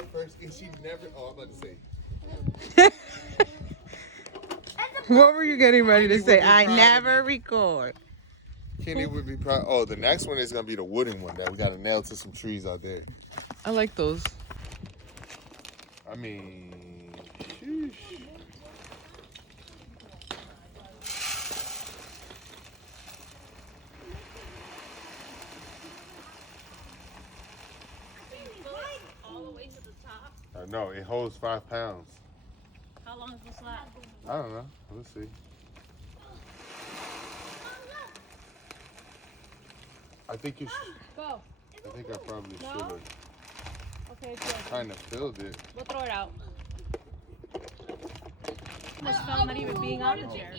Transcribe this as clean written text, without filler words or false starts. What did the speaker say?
our first, and she never. Oh, I'm about to say. What were you getting ready to say? I proud of never me. record. Kenny would be proud. Oh, the next one is gonna be the wooden one that we got to nail to some trees out there. I like those. I mean, sheesh. All the way to the top. No, it holds 5 pounds. How long is the slab? I don't know. Let's see. I think you should. Go. I think I probably No? should have Okay, good. kind of filled it. We'll throw it out. Must felt not even being on the chair.